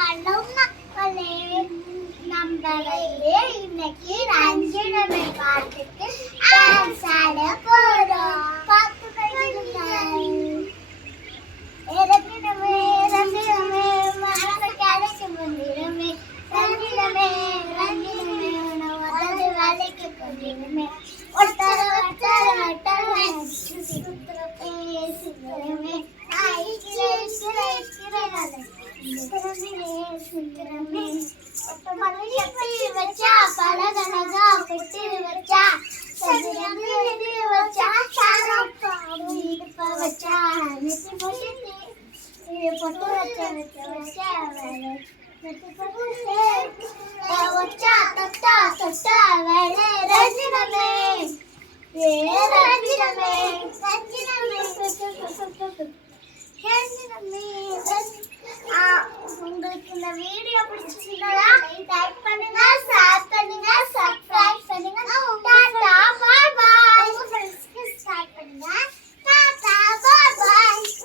Hello மக்களே, நம்மளையே இன்னைக்கு ரஞ்சிதமே பாட்டுக்கு டான்ஸ் ஆட போறோம். ரஞ்சிதமே ரஞ்சிதமே மனசு கடைக்கு வந்துடுமே, ரஞ்சிதமே ரஞ்சிதமே உனது வேலைக்கு போயிடுமே, ஒட்டர ஒட்டர ஒட்டர சுத்திரமே சுத்திரமே வச்சா பலகனகா பெட்டு வச்சா வச்சா வச்சா பொட்டு வச்சா வச்சா தொட்டா தொட்டா வேலை ரஞ்சிதமே ரஞ்சிதமே ரஞ்சிதமே ரஞ்சிதமே